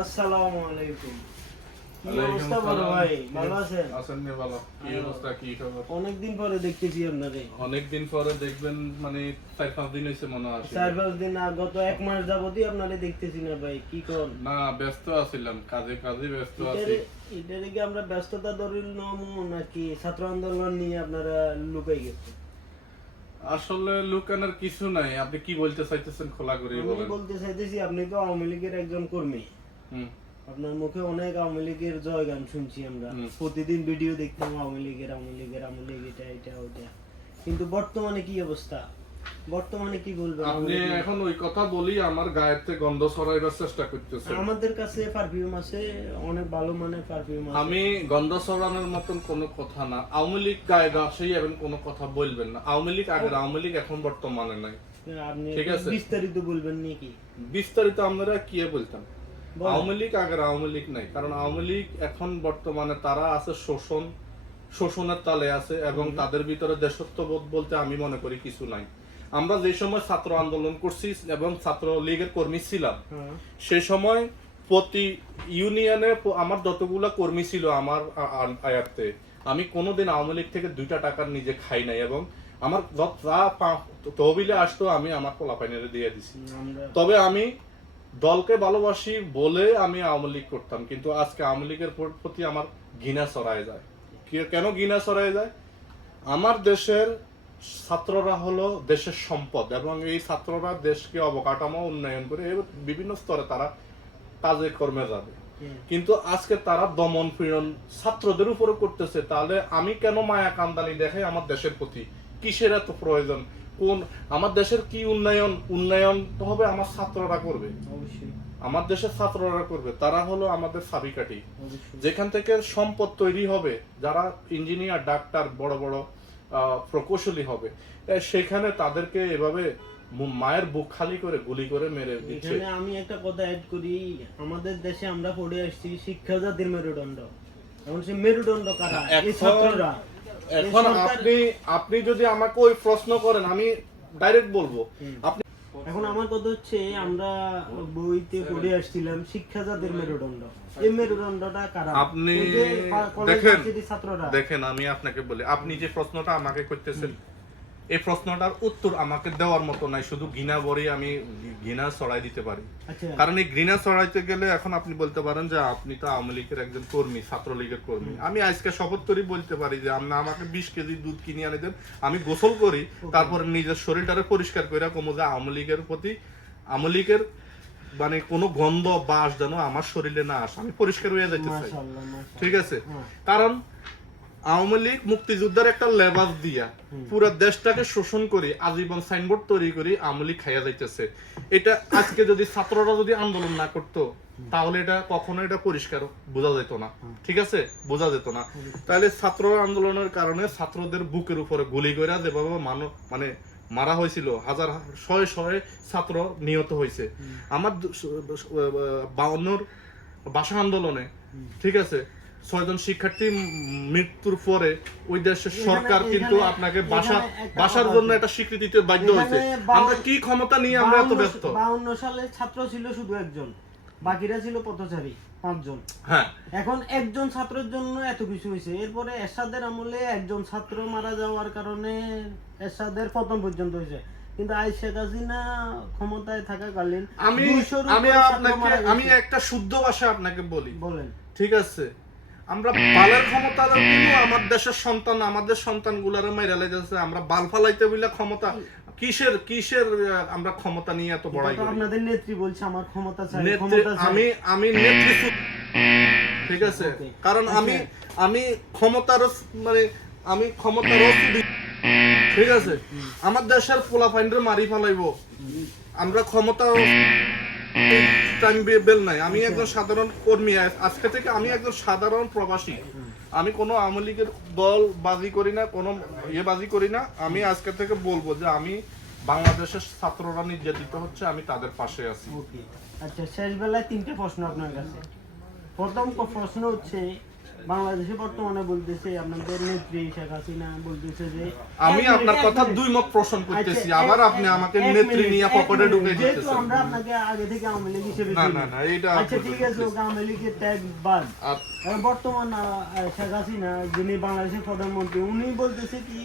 আসসালামু আলাইকুম। কি অবস্থা বড় ভাই? ভালো আছেন? আছেন নি ভালো। কি অবস্থা? কি খবর? অনেকদিন পরে দেখতেছি আপনারে। অনেকদিন পরে দেখবেন মানে চার পাঁচ দিন হয়েছে মনে হয়। চার পাঁচ দিন গত এক মাস যাবতই আপনারে দেখতেছি না ভাই। কি কোন না ব্যস্ত আছিলাম কাজে কাজে ব্যস্ত আছি। এটারে কি আমরা ব্যস্ততা দরিল নমু নাকি ছাত্র আন্দোলন নিয়ে আপনারা লুকাই গেছে? আসলে লুকানোর কিছু নাই। আপনি কি বলতে চাইতেছেন খোলা করে বলেন। বলতে চাইতেছি আপনি তো আওয়ামী লীগের একজন কর্মী। আপনার মুখে অনেক আওয়ামী লীগের জয়গান শুনছি আমরা। প্রতিদিন ভিডিও দেখতাম আওয়ামী লীগের আওয়ামী লীগের আওয়ামী লীগ এটা এটা ওটা কিন্তু বর্তমানে কি অবস্থা? বর্তমানে কি বলবেন আপনি এখন ওই কথা বলি আমার থেকে গন্ধ ছড়াইবার চেষ্টা করতেছেন। আমাদের কাছে পারফিউম আছে অনেক ভালো মানের পারফিউম আছে। আমি গন্ধ ছড়ানোর মতন কোনো কথা না। আওয়ামী লীগ গায়ে সেই এবং কোনো কথা বলবেন না। আওয়ামী লীগ আগের আওয়ামী লীগ এখন বর্তমানে নাই। আপনি ঠিক আছে। বিস্তারিত বলবেন নাকি? বিস্তারিত আমরা কি বলতাম। আওয়ামী লীগ আগের আওয়ামী লীগ নাই কারণ আওয়ামী লীগ এখন বর্তমানে তারা আছে শোষণ শোষণের তালে আছে এবং তাদের ভিতরে দেশত্ববোধ বলতে আমি মনে করি কিছু নাই। আমরা যে সময় ছাত্র আন্দোলন করছি এবং ছাত্র লীগের কর্মী ছিলাম সে সময় প্রতি ইউনিয়নে আমার যতগুলো কর্মী ছিল আমার আয়াতে আমি কোনোদিন আওয়ামী লীগ থেকে দুইটা টাকার নিজে খাই নাই এবং আমার যা তহবিলে আসতো আমি আমার পোলাপাইনেরে দিয়ে দিছি। তবে আমি দলকে ভালোবাসি বলে আমি আওয়ামী লীগ করতাম কিন্তু আজকে আওয়ামী লীগের প্রতি আমার ঘৃণা ছড়ায় যায়। কেন ঘৃণা ছড়ায় যায়? আমার দেশের ছাত্ররা হলো দেশের সম্পদ এবং এই ছাত্ররা দেশকে অবকাঠামো উন্নয়ন করে বিভিন্ন স্তরে তারা কাজে কর্মে যাবে। কিন্তু আজকে তারা দমন পীড়ন ছাত্রদের উপরে করতেছে তাহলে আমি কেন মায়া কান্দানি দেখাই আমার দেশের প্রতি? কিসের এত প্রয়োজন? কোন আমার দেশের কি উন্নয়ন? উন্নয়ন তো হবে আমার ছাত্ররা করবে। অবশ্যই। আমার দেশের ছাত্ররা করবে তারা হলো আমাদের অবশ্যই। যেখান থেকে সম্পদ তৈরি হবে যারা ইঞ্জিনিয়ার ডাক্তার বড় বড় প্রকৌশলী হবে সেখানে তাদেরকে এভাবে মায়ের বুক খালি করে গুলি করে মেরে দিচ্ছে। আমি একটা কথা অ্যাড করি আমাদের দেশে আমরা পড়ে আসছি শিক্ষা জাতির মেরুদণ্ড। এখন সেই মেরুদণ্ড কারা? এই ছাত্ররা। এখন আপনি আপনি যদি আমাকে ওই প্রশ্ন করেন আমি ডাইরেক্ট বলব। আপনি এখন আমার কথা হচ্ছে আমরা বইতে পড়ে আসছিলাম শিক্ষা যাদের মেরুদণ্ড। এই মেরুদণ্ডটা কারা? আপনি দেখেন ছাত্ররা। দেখেন আমি আপনাকে বলি আপনি যে প্রশ্নটা আমাকে করতেছেন এই প্রশ্নটার উত্তর আমাকে দেওয়ার মতো নাই শুধু ঘৃণা বড়ি আমি ঘৃণা ছড়াই দিতে পারি। আচ্ছা। কারণ এই ঘৃণা ছড়াইতে গেলে এখন আপনি বলতে পারেন যে আপনি তো আওয়ামী লীগের একজন কর্মী ছাত্রলীগের কর্মী। আমি আজকে শপথ করি বলতে পারি যে আপনি আমাকে বিশ কেজি দুধ কিনে আনি দেন আমি গোসল করি তারপরে নিজের শরীরটারে পরিষ্কার করে কমো যে আওয়ামী লীগের প্রতি আওয়ামী লীগের মানে কোনো গন্ধ বাস যেন আমার শরীরে না আসে আমি পরিষ্কার হয়ে যাইতে চাই। ঠিক আছে? হ্যাঁ। কারণ আওয়ামী লীগ মুক্তিযোদ্ধার একটা লেবাস দিয়া পুরো দেশটাকে শোষণ করে আজীবন সাইনবোর্ড তৈরি করে আওয়ামী লীগ খাইয়া যাইতেছে। এটা আজকে যদি ছাত্ররা যদি আন্দোলন না করতো তাহলে এটা কখনো এটা পরিষ্কার বোঝা যেত না। ঠিক আছে? বোঝা যেত না। তাহলে ছাত্র আন্দোলনের কারণে ছাত্রদের বুকের উপরে গুলি করে যেভাবে মানো মানে মারা হয়েছিল হাজার শয়ে শয়ে ছাত্র নিহত হয়েছে আমার বাউন্নর ভাষা আন্দোলনে ঠিক আছে? ছয়জন শিক্ষার্থী মৃত্যুর পরে ওই দেশের সরকার কিন্তু আপনাকে বাসা বাসার জন্য। একটা স্বীকৃতি দিতে বাধ্য হয়েছে। আমরা কি ক্ষমতা নিয়ে আমরা এত ব্যস্ত? বাউন্ন সালে ছাত্র ছিল শুধু একজন। বাকিরা ছিল পথচারী পাঁচজন। হ্যাঁ। এখন একজন ছাত্রের জন্য এত কিছু হয়েছে। এরপরে এরশাদের আমলে একজন ছাত্র মারা যাওয়ার কারণে এরশাদের পতন পর্যন্ত হয়েছে। কিন্তু আই শেখ হাসিনা ক্ষমতায় থাকাকালীন আমি আমি আপনাকে আমি একটা শুদ্ধ ভাষা আপনাকে বলি। বলেন। ঠিক আছে? আমরা বালের ক্ষমতা কিন্তু আমার দেশের সন্তান আমাদের সন্তান গুলারে মাইরা যাচ্ছে আমরা বাল ফালাইতে বলে ক্ষমতা কিসের কিসের আমরা ক্ষমতা নিয়ে এত বড়াই করি? আপনাদের নেত্রী বলছে আমার ক্ষমতা চাই ক্ষমতা আমি আমি নেতৃত্ব ঠিক আছে. কারণ। আমি আমি ক্ষমতার মানে আমি ক্ষমতার ঠিক আছে? আমার দেশের পোলা ফাইন্ডের মারি ফেলাইবো। আমরা ক্ষমতা টাইম বেল নাই। আমি একজন সাধারণ কর্মী। আজ- আজকে থেকে আমি একজন সাধারণ প্রবাসী। আমি কোনো আওয়ামী লীগের দল বাজি করি না কোনো ইয়ে বাজি করি না। আমি আজকে থেকে বলব যে আমি বাংলাদেশের ছাত্ররা নির্যাতিত হচ্ছে আমি তাদের পাশে আছি। আচ্ছা শেষ বেলায় তিনটে প্রশ্ন আপনার কাছে। প্রথম প্রশ্ন হচ্ছে বাংলাদেশে বর্তমানে বলতেছে আপনাদের নেত্রী শেখ হাসিনা বলতেছে যে আমি আপনার কথা দুই মত করতেছি। আচ্ছা, আবার আপনি আমাকে নেত্রী নিয়ে পকেটে। ঢুকে যেহেতু দিতেছেন। আমরা আপনাকে আগে থেকে আওয়ামী লীগ হিসেবে না না না এটা আচ্ছা ঠিক আছে ওকে আওয়ামী লীগের ট্যাগ বাদ। আর বর্তমান শেখ হাসিনা যিনি বাংলাদেশের প্রধানমন্ত্রী উনি বলতেছে কি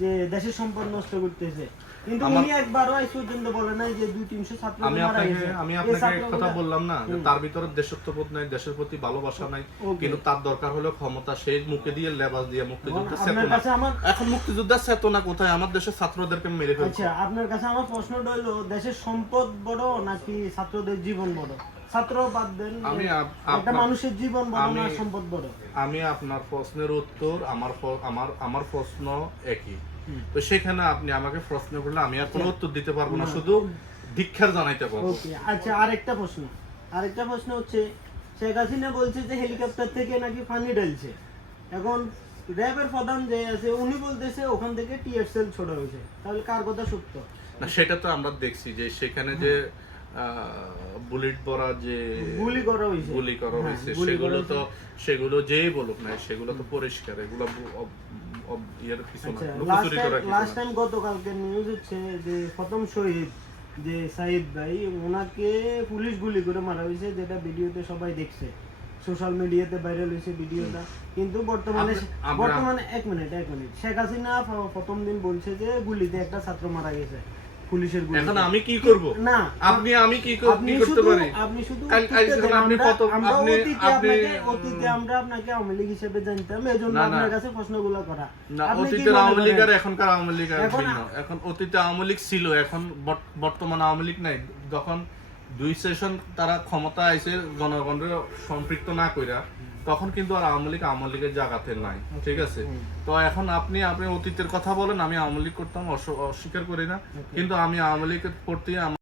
যে দেশের সম্পদ নষ্ট করতেছে। কিন্তু উনি একবারও আজ পর্যন্ত বলে নাই যে দুই তিনশো ছাত্র আমি আপনাকে আমি আপনাকে এক কথা বললাম না যে তার ভিতরে দেশত্ববোধ নাই দেশের প্রতি ভালোবাসা নাই কিন্তু তার দরকার হলো ক্ষমতা সেই মুখে দিয়ে লেবাস দিয়ে মুক্তিযুদ্ধের আপনার চেতনা। এখন মুক্তিযোদ্ধার চেতনা কোথায়? আমার দেশের ছাত্রদেরকে মেরে ফেলছে। আচ্ছা আপনার কাছে আমার প্রশ্নটা হলো দেশের সম্পদ বড় নাকি ছাত্রদের জীবন বড়? ছাত্র বাদ দেন আমি একটা মানুষের জীবন বড় না সম্পদ বড়? আমি আপনার প্রশ্নের উত্তর আমার আমার আমার প্রশ্ন একই। তো সেখানে আপনি আমাকে প্রশ্ন করলে আমি আর কোনো উত্তর দিতে পারব না। শুধু দীক্ষার জানাইতে পারব। আচ্ছা আরেকটা প্রশ্ন। আরেকটা প্রশ্ন হচ্ছে শেখ হাসিনা বলছে যে হেলিকপ্টার থেকে নাকি পানি ঢালছে। এখন র্যাবের প্রধান যে আছে উনি বলতেছে ওখান থেকে টিএসএল ছোড়া হয়েছে। তাহলে কার কথা সত্য? না সেটা তো আমরা দেখছি যে সেখানে যে বুলেট ভরা যে গুলি করা হয়েছে। গুলি করা হ্যাঁ, হয়েছে গুলি সেগুলো তো সেগুলো যেই বলুক না সেগুলো তো পরিষ্কার এগুলো ইয়ের আচ্ছা লাস্ট লুকোচুরি করার লাস্ট টাইম গতকালকে নিউজ হচ্ছে যে প্রথম শহীদ যে সাইদ ভাই ওনাকে পুলিশ গুলি করে মারা হয়েছে যেটা ভিডিওতে সবাই দেখছে। সোশ্যাল মিডিয়াতে ভাইরাল হয়েছে ভিডিওটা। কিন্তু বর্তমানে বর্তমানে এক মিনিট এক মিনিট শেখ হাসিনা প্রথম দিন বলছে যে গুলিতে একটা ছাত্র মারা গেছে। পুলিশের এখন আমি কি করব? না আপনি আমি কি আপনি করতে পারি? আপনি শুধু। আপনি কত- আপনি- আপনি- অতীতে আমরা আপনাকে আওয়ামী লীগ হিসেবে জানতাম এই জন্য না, না। আপনার কাছে প্রশ্নগুলো করা। না অতীতে অতীতের আওয়ামী লীগ আর এখনকার আওয়ামী লীগ আর এখন অতীতে আওয়ামী লীগ ছিল এখন বর্তমান আওয়ামী লীগ নাই। যখন দুই সেশন তারা ক্ষমতা আইসে জনগণের সম্পৃক্ত না কইরা তখন কিন্তু আর আওয়ামী লীগ আওয়ামী লীগের জায়গাতে নাই ঠিক আছে? তো এখন আপনি আপনি অতীতের কথা বলেন আমি আওয়ামী লীগ করতাম অস- অস্বীকার করি না। কিন্তু আমি আওয়ামী লীগের প্রতি